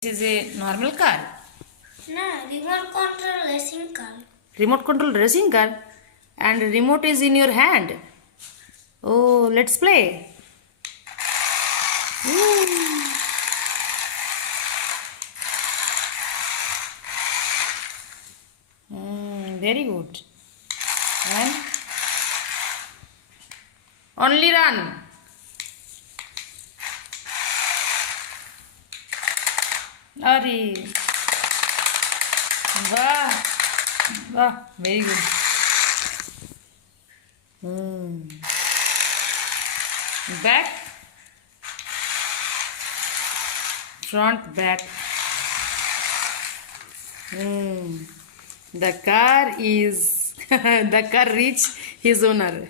This is a normal car. No, remote control racing car. Remote control racing car. And remote is in your hand. Oh, let's play. Woo. Very good. And only run. Ari. Wow. Wow. Very good. Back. Front, back. The car is the car reach his owner.